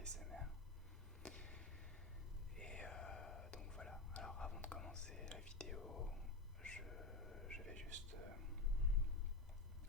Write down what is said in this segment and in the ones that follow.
ASMR. Et donc voilà. Alors avant de commencer la vidéo, je vais juste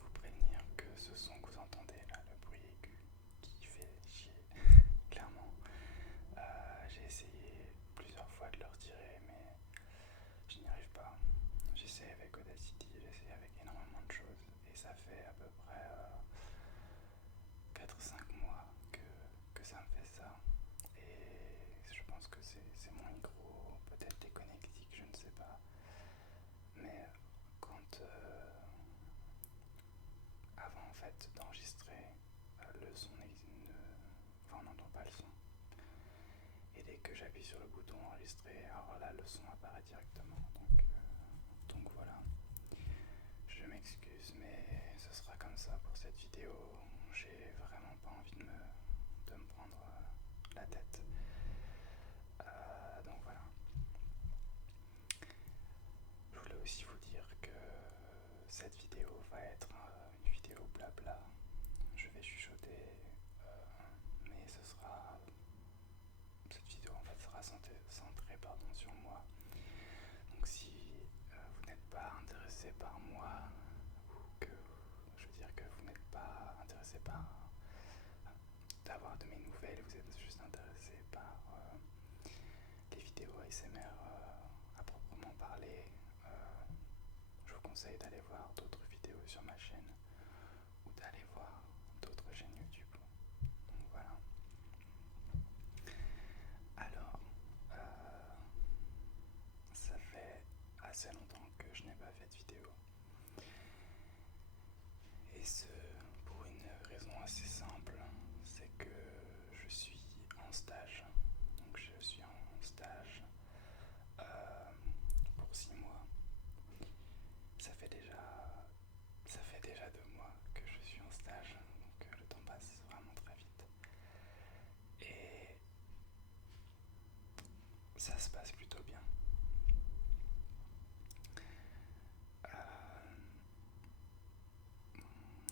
vous prévenir que ce son que vous entendez là, le bruit aigu qui fait chier, clairement. J'ai essayé plusieurs fois de le retirer, mais je n'y arrive pas. J'essaie avec Audacity, j'essaie avec énormément de choses, et ça fait à peu près 4-5 mois que ça me fait ça. Et je pense que c'est mon micro, peut-être déconnectique, je ne sais pas. Mais quand avant en fait d'enregistrer, le son enfin on n'entend pas le son. Et dès que j'appuie sur le bouton enregistrer, alors là le son apparaît directement. Donc voilà. Je m'excuse, mais ce sera comme ça pour cette vidéo. J'ai vraiment pas envie de me prendre la tête. Donc voilà. Je voulais aussi vous dire que cette vidéo va être une vidéo blabla. Je vais chuchoter, mais cette vidéo en fait sera centrée sur moi. Donc si vous n'êtes pas intéressé par moi, ou que je veux dire que vous n'êtes pas intéressé par d'avoir de mes nouvelles, vous êtes juste intéressé par les vidéos ASMR à proprement parler, je vous conseille d'aller voir d'autres vidéos sur ma chaîne ou d'aller voir d'autres chaînes YouTube. Donc voilà. Alors, ça fait assez longtemps que je n'ai pas fait de vidéo. Et ce, pour une raison assez simple, c'est que je suis en stage. Donc je suis en stage euh, pour 6 mois. Ça fait déjà 2 mois que je suis en stage, donc le temps passe vraiment très vite. Et ça se passe plutôt bien.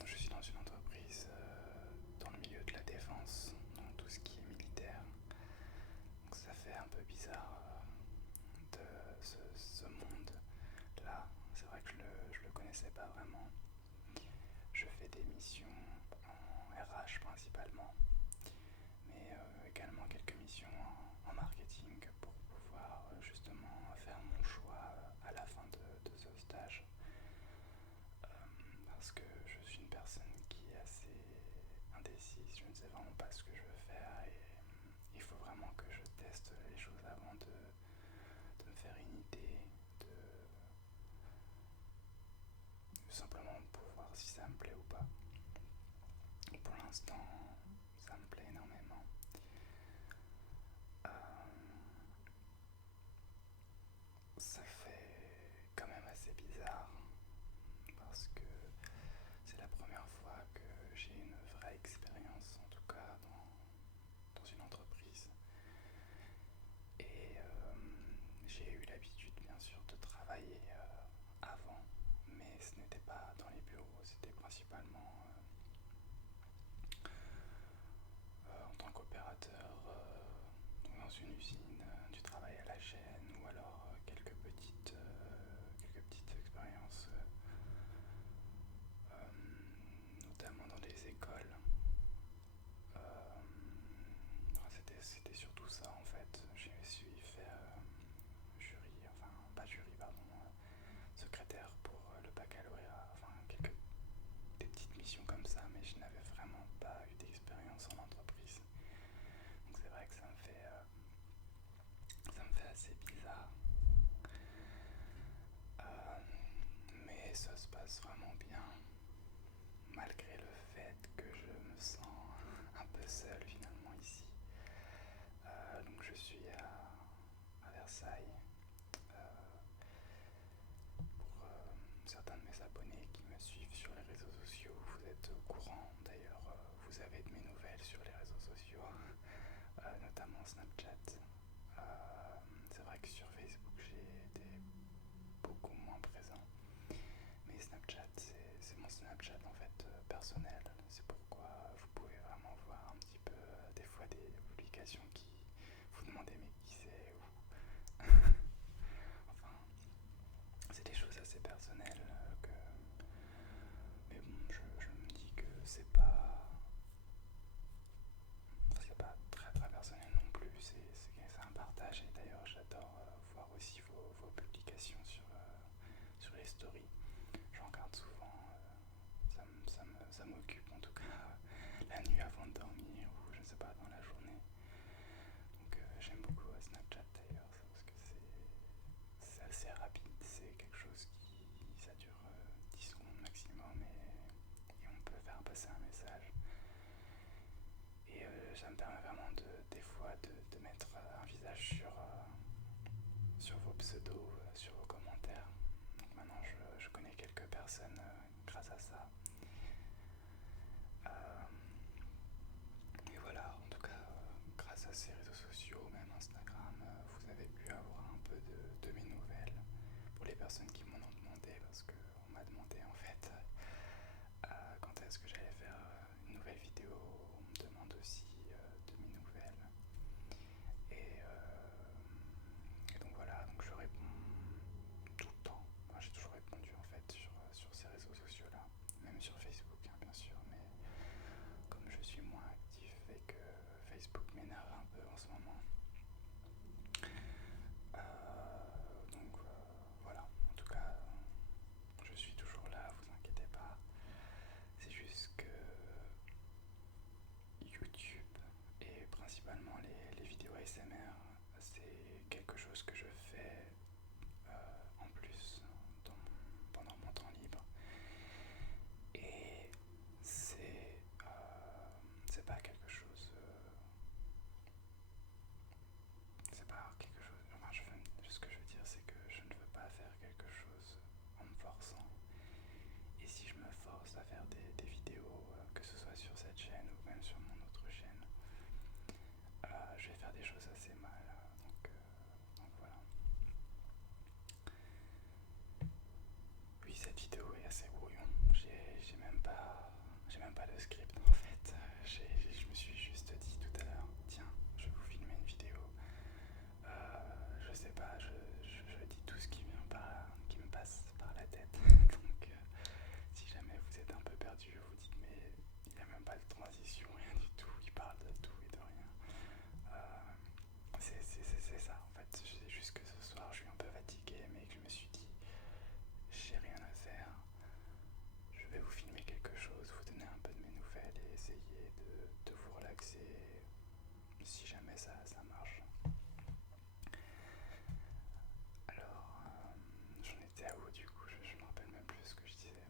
Je suis dans une entreprise dans le milieu de la défense, dans tout ce qui est militaire. Donc ça fait un peu bizarre de ce monde-là. C'est vrai que je le connaissais pas vraiment. Je fais des missions en RH principalement, mais également quelques missions en marketing pour pouvoir justement faire mon choix à la fin de ce stage. Parce que je suis une personne qui est assez indécise, je ne sais vraiment pas ce que je veux faire et il faut vraiment que je teste les choses avant de me faire une idée, de simplement pour voir si ça me plaît ou pas. Pour l'instant, ça me plaît énormément. Ça fait quand même assez bizarre parce que c'est la première fois que j'ai une vraie expérience, en tout cas dans une entreprise. Et j'ai eu l'habitude bien sûr de travailler avant, mais ce n'était pas dans les bureaux, c'était principalement en tant qu'opérateur dans une usine, du travail à la chaîne ou alors quelques petites expériences, notamment dans des écoles. C'était surtout ça en fait. J'ai suis fait jury, enfin pas jury, pardon, secrétaire pour le baccalauréat, enfin des petites missions comme ça, mais je n'avais vraiment pas eu d'expérience en entreprise. Donc c'est vrai que ça me fait assez bizarre. Mais ça se passe vraiment bien, malgré le fait que je me sens un peu seul finalement ici. Donc je suis à Versailles. Pour certains de mes abonnés qui me suivent sur les réseaux sociaux, vous êtes au courant. D'ailleurs, vous avez de mes nouvelles sur les réseaux sociaux, notamment Snapchat. C'est vrai que sur Facebook, j'ai été beaucoup moins présent. Mais Snapchat, c'est mon Snapchat en fait personnel. C'est pourquoi vous pouvez vraiment voir un petit peu des fois des publication qui vous demandez mais qui c'est ou enfin c'est des choses assez personnelles que mais bon je me dis que c'est pas très très personnel non plus, c'est un partage et d'ailleurs j'adore voir aussi vos publications sur les stories. J'en regarde souvent, ça m'occupe en tout cas la nuit avant de dormir ou je ne sais pas dans la journée. Donc j'aime beaucoup Snapchat d'ailleurs parce que c'est assez rapide, c'est quelque chose qui ça dure 10 secondes maximum et on peut faire passer un message. Et ça me permet vraiment des fois de mettre un visage sur vos pseudos, sur vos commentaires. Donc maintenant je connais quelques personnes grâce à ça. Et voilà, en tout cas, grâce à ces réseaux sociaux, même Instagram, vous avez pu avoir un peu de mes nouvelles pour les personnes qui m'en ont demandé, parce qu'on m'a demandé en fait quand est-ce que j'allais faire une nouvelle vidéo. On me demande aussi de mes nouvelles. Et donc voilà, donc je réponds tout le temps. Enfin, j'ai toujours répondu en fait sur ces réseaux sociaux-là, même sur Facebook hein, bien sûr, mais comme je suis moins actif et que Facebook m'énerve un peu en ce moment. Voilà, en tout cas, je suis toujours là, vous inquiétez pas. C'est juste que YouTube et principalement les vidéos ASMR, c'est quelque chose que je fais en plus pendant mon temps libre. Et c'est pas quelque chose. C'est pas quelque chose. Enfin, ce que je veux dire, c'est que je ne veux pas faire quelque chose en me forçant. Et si je me force à faire des vidéos, que ce soit sur cette chaîne ou même sur mon autre chaîne, je vais faire des choses assez mal. Donc voilà. Oui, cette vidéo est assez brouillon. J'ai même pas le script en fait. Je me suis juste dit tout à l'heure, tiens, je vais vous filmer une vidéo. Je sais pas, je dis tout ce qui me passe par la tête. Donc, si jamais vous êtes un peu perdu, vous dites mais il n'y a même pas de transition, rien du tout. Il parle de tout et de rien. C'est ça en fait. C'est juste que ce soir, je suis un peu fatigué, mais que je me suis dit, j'ai rien à faire. Je vais vous filmer quelque chose, vous donner un peu de mes nouvelles et essayer de vous relaxer si jamais ça marche. Alors, j'en étais à où du coup, je me rappelle même plus ce que je disais.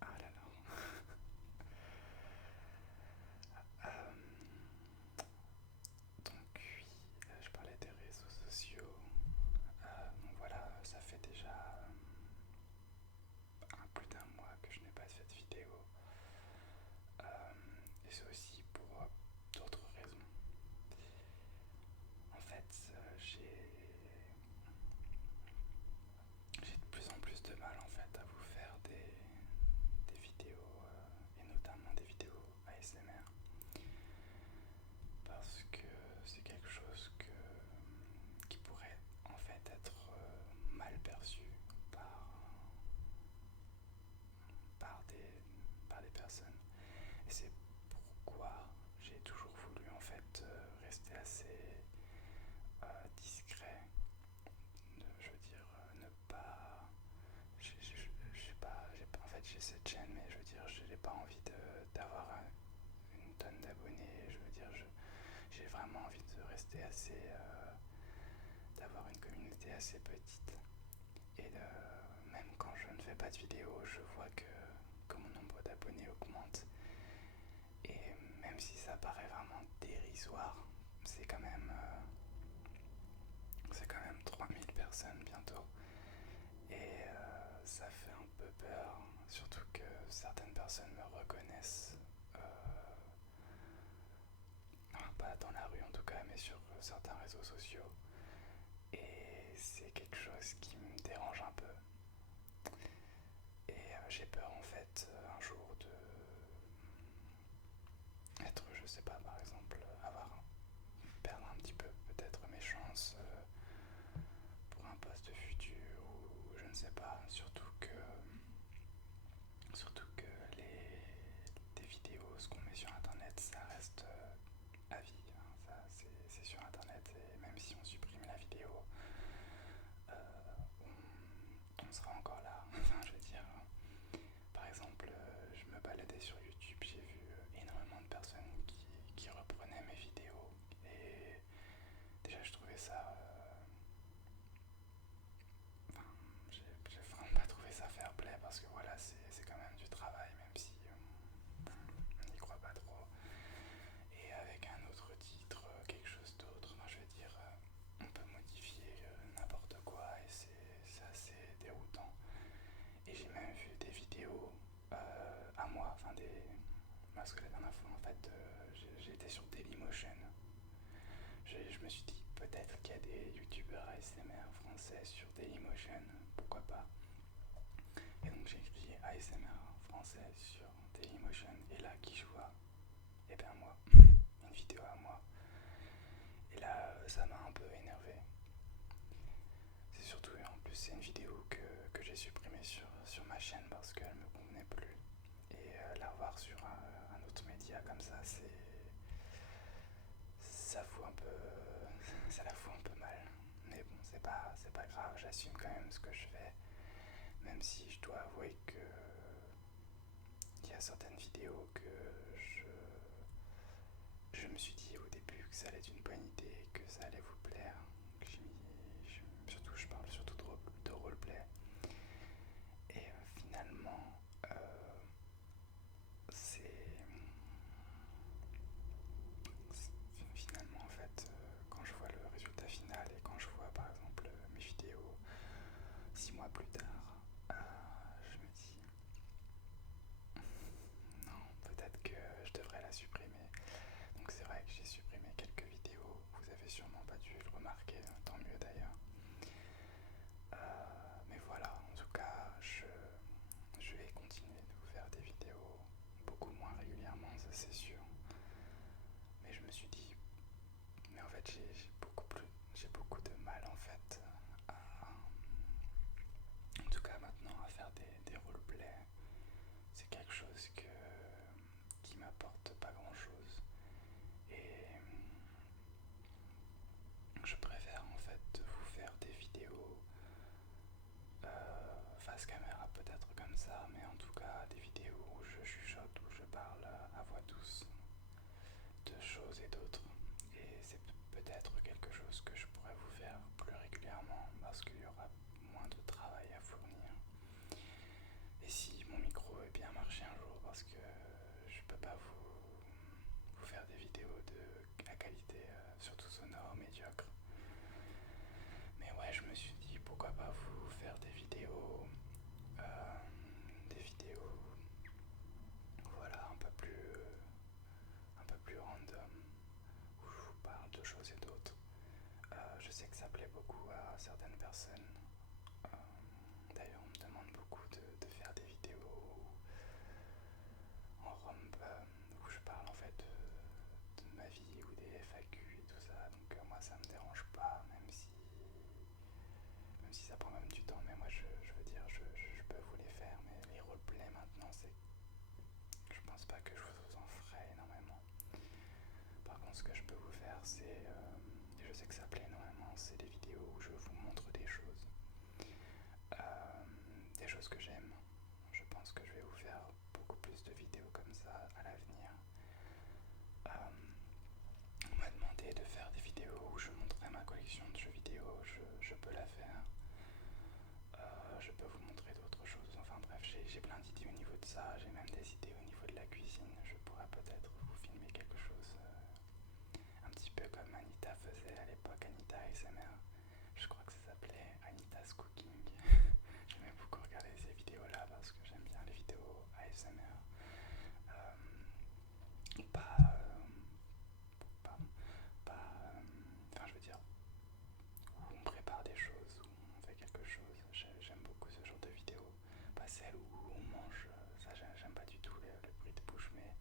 Ah là là. Donc oui, je parlais des réseaux sociaux. Donc voilà, ça fait déjà plus d'un mois que je n'ai pas fait de vidéo. Et c'est aussi pour d'autres raisons. En fait, j'ai de plus en plus de mal en fait à vous faire des vidéos et notamment des vidéos ASMR parce que c'est quelque chose qui pourrait en fait être mal perçu par, par des personnes. Et c'est pourquoi j'ai toujours voulu en fait rester assez discret. Je veux dire, ne pas. En fait, j'ai cette chaîne, mais je veux dire, je n'ai pas envie d'avoir une tonne d'abonnés. Je veux dire, j'ai vraiment envie de rester assez. D'avoir une communauté assez petite. Et même quand je ne fais pas de vidéos, je vois que mon nombre d'abonnés augmente. Et même si ça paraît vraiment dérisoire, c'est quand même 3000 personnes bientôt. Et ça fait un peu peur, surtout que certaines personnes me reconnaissent, pas dans la rue en tout cas, mais sur certains réseaux sociaux. Et c'est quelque chose qui me dérange un peu. Et j'ai peur en fait un jour de être, je sais pas, par exemple, avoir chance pour un poste futur ou je ne sais pas. Surtout que des vidéos, ce qu'on met sur internet, ça reste à vie, hein. Ça, c'est sur internet et même si on supprime la vidéo, on sera encore là. Enfin, je veux dire, par exemple, je me baladais sur YouTube, j'ai vu énormément de personnes qui reprenaient mes vidéos et déjà je trouvais ça. Enfin, j'ai vraiment pas trouvé ça fair play parce que voilà, c'est quand même du travail, même si on n'y croit pas trop. Et avec un autre titre, quelque chose d'autre, enfin, je veux dire, on peut modifier n'importe quoi et c'est assez déroutant. Et j'ai même vu des vidéos à moi, enfin des. Parce que la dernière fois, en fait, j'ai été sur Dailymotion. Je me suis dit peut-être qu'il y a des youtubeurs ASMR français sur Dailymotion, pourquoi pas. Et donc j'ai écrit ASMR français sur Dailymotion et là qui je vois? Eh bien moi, une vidéo à moi. Et là ça m'a un peu énervé. C'est surtout, en plus c'est une vidéo que j'ai supprimée sur ma chaîne parce qu'elle me convenait plus. Et la revoir sur un autre média comme ça, ça fout un peu, ça la fout un peu mal. Mais bon, c'est pas grave, j'assume quand même ce que je fais. Même si je dois avouer que il y a certaines vidéos que je me suis dit au début que ça allait être une bonne idée, que ça allait vous plaire. Surtout, je parle surtout de roleplay. Et finalement, finalement en fait, quand je vois le résultat final et quand je vois par exemple mes vidéos 6 mois plus tard, je me dis non, peut-être que je devrais la supprimer. Donc c'est vrai que j'ai supprimé quelques vidéos, vous avez sûrement pas dû le remarquer, tant mieux d'ailleurs. Mais voilà, en tout cas, je vais continuer de vous faire des vidéos beaucoup moins régulièrement, ça c'est sûr. Mais je me suis dit, mais en fait j'ai beaucoup de mal en fait en tout cas maintenant à faire des roleplays. C'est quelque chose qui m'apporte pas grand chose. Et je préfère en fait vous faire des vidéos face caméra peut-être comme ça, mais en tout cas des vidéos où je chuchote, où je parle à voix douce de choses et d'autres. Et c'est peut-être quelque chose que je pourrais vous faire plus régulièrement parce qu'il y aura moins de travail à fournir. Et si mon micro est bien marché un jour, parce que je peux pas vous faire des vidéos de la qualité surtout sonore médiocre. Mais ouais, je me suis dit pourquoi pas vous faire des vidéos, voilà, un peu plus random, où je vous parle de choses et d'autres. Je sais que ça plaît beaucoup à certaines personnes. Euh, D'ailleurs, on me demande beaucoup de faire des vidéos en romp où je parle en fait de ma vie ou des FAQ et tout ça. Donc moi, ça me dérange pas, même si ça prend même du temps. Mais moi, je veux dire, je peux vous les faire. Mais les roleplays maintenant, je pense pas que je vous en ferai énormément. Par contre, ce que je peux vous faire, et je sais que ça plaît énormément, c'est des vidéos où je vous montre des choses que j'aime. Je pense que je vais vous faire beaucoup plus de vidéos comme ça à l'avenir. On m'a demandé de faire des vidéos où je montrerai ma collection de jeux vidéo, je peux la faire. Je peux vous montrer d'autres choses, enfin bref, j'ai plein d'idées au niveau de ça, j'ai même des idées au niveau de la cuisine. Je pourrais peut-être vous filmer quelque chose un petit peu comme Anita faisait à l'époque, Anita ASMR. Je crois que ça s'appelait Anita's Cooking. J'aimais beaucoup regarder ces vidéos-là parce que j'aime bien les vidéos ASMR. Pas, pardon, pas, enfin je veux dire, où on prépare des choses, où on fait quelque chose. J'aime beaucoup ce genre de vidéos. Pas celles où on mange, ça j'aime pas du tout le bruit de bouche, mais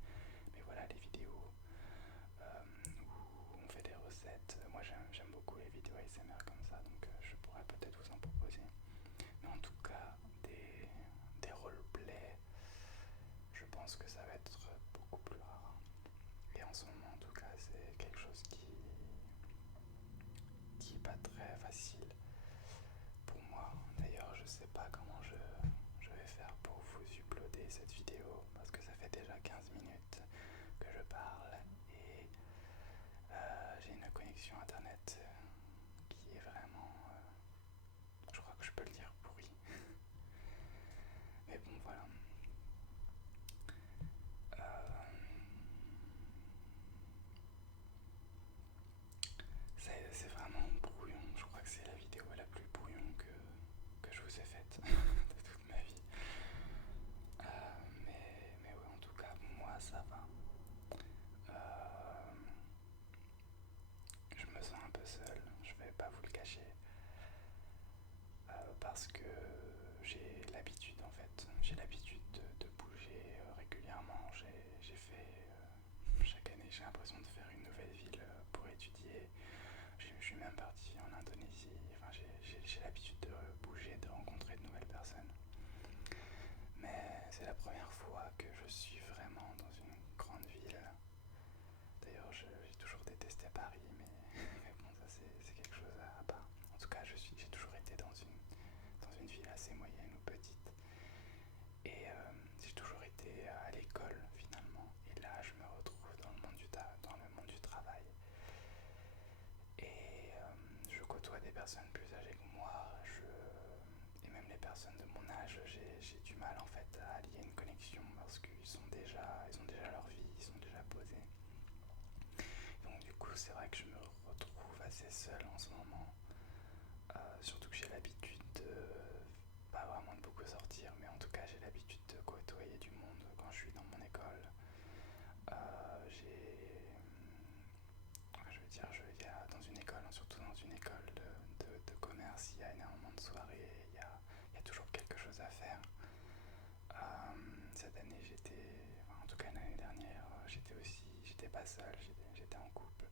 voilà les vidéos où on fait des recettes. Moi j'aime beaucoup les vidéos ASMR comme ça, donc je pourrais peut-être vous en proposer. Mais en tout cas, des roleplays, je pense que ça va être beaucoup plus rare. Et en ce moment, en tout cas, c'est quelque chose qui est pas très facile pour moi. D'ailleurs, je sais pas comment je vais faire pour vous uploader cette vidéo parce que ça fait déjà 15 minutes que je parle et j'ai une connexion internet qui est vraiment, je crois que je peux le dire, pourrie. Mais bon, voilà. C'est vraiment brouillon. Je crois que c'est la vidéo la plus brouillon que je vous ai faite de toute ma vie. Mais ouais, en tout cas, moi ça va. Euh, je me sens un peu seul, je vais pas vous le cacher. Parce que j'ai l'habitude en fait. J'ai l'habitude de bouger régulièrement. J'ai fait chaque année, j'ai l'impression de faire une nouvelle ville pour étudier. Je suis même parti en Indonésie. Enfin, j'ai l'habitude de bouger, de rencontrer de nouvelles personnes. Mais c'est la première fois que je suis vraiment dans une grande ville. D'ailleurs, j'ai toujours détesté Paris, mais bon, ça c'est quelque chose à part. En tout cas, j'ai toujours été dans une ville assez moyenne ou petite. Et j'ai toujours été à l'école finalement. Et là, je me retrouve dans le monde du travail. Et je côtoie des personnes plus âgées que moi, et même les personnes de mon âge, j'ai du mal en fait à lier une connexion parce qu'ils ils ont déjà leur vie, ils sont déjà posés. Donc du coup, c'est vrai que je me retrouve assez seul en ce moment, surtout que j'ai l'habitude pas vraiment de beaucoup sortir, mais en tout cas j'ai l'habitude de côtoyer du monde quand je suis dans mon école. Il y a dans une école, surtout dans une école de commerce, il y a énormément de soirées, il y a toujours quelque chose à faire. Cette année, en tout cas l'année dernière, j'étais pas seul, j'étais en couple.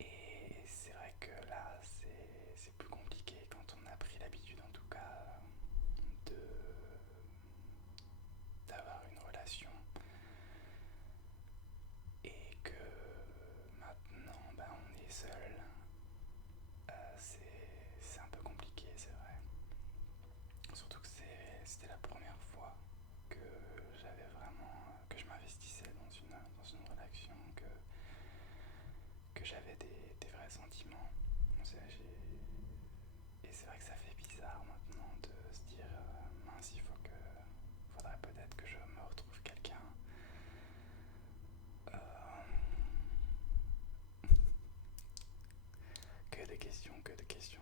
Et c'est vrai que là, c'est plus compliqué quand on a pris l'habitude, en tout cas, de d'avoir une relation et que maintenant on est seul. C'est un peu compliqué, c'est vrai. Surtout que c'était la première fois que que je m'investissais dans une relation, que j'avais des vrais sentiments. Et c'est vrai que ça fait bizarre maintenant de se dire mince, faudrait peut-être que je me retrouve quelqu'un. Euh, que de questions, que de questions.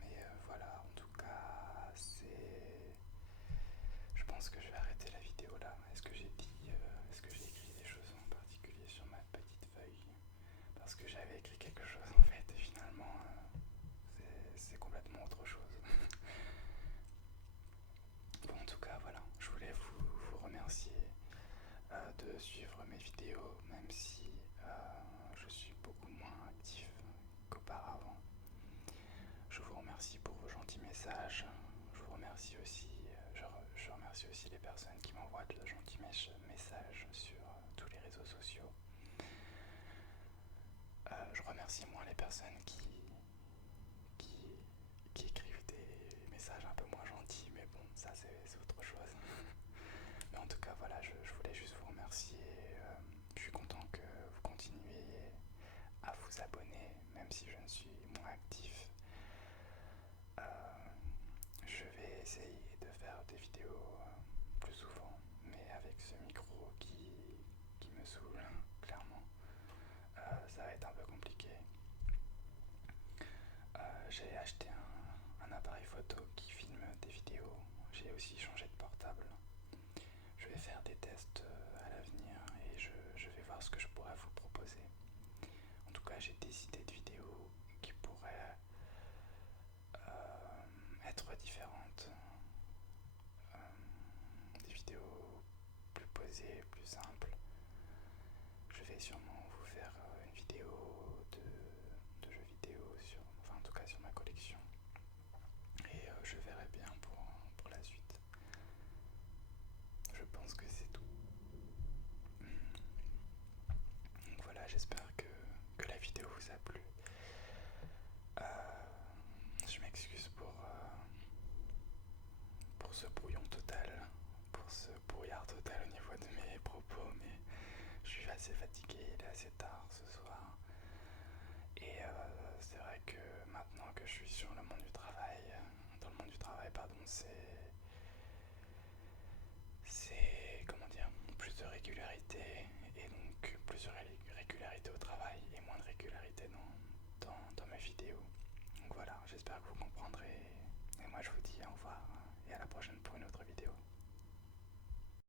Mais voilà, en tout cas, je pense que je vais arrêter la vidéo là. Est-ce que j'ai écrit des choses en particulier sur ma petite feuille? Parce que j'avais écrit quelque chose en fait, et finalement, c'est complètement autre chose. Bon, en tout cas, voilà, je voulais vous remercier de suivre mes vidéos, même si je suis beaucoup moins actif qu'auparavant. Je vous remercie pour vos gentils messages. Je vous remercie aussi, je remercie aussi les personnes qui m'envoient de gentils messages sur tous les réseaux sociaux. Je remercie moins les personnes qui, qui écrivent des messages un peu moins gentils, mais bon, ça c'est autre chose. Mais en tout cas, voilà, je voulais juste vous remercier. Je suis content que vous continuiez à vous abonner, même si je ne suis moins actif. Euh, je vais essayer de faire des vidéos plus souvent, mais avec ce micro qui me saoule, clairement. Ça va être un peu compliqué. J'ai acheté un appareil photo qui filme des vidéos. J'ai aussi changé de portable. Je vais faire des tests à l'avenir et je vais voir ce que je pourrais vous proposer. En tout cas, j'ai des idées de vidéos qui pourraient être différentes. Des vidéos plus posées, plus simples. Je vais sûrement vous faire une vidéo sur ma collection. Et je verrai bien pour la suite. Je pense que c'est tout. Donc voilà, j'espère que la vidéo vous a plu. Je m'excuse pour ce brouillon total, pour ce brouillard total au niveau de mes propos, mais je suis assez fatigué, il est assez tard ce soir. Et c'est vrai que maintenant que je suis sur le monde du travail, dans le monde du travail, pardon,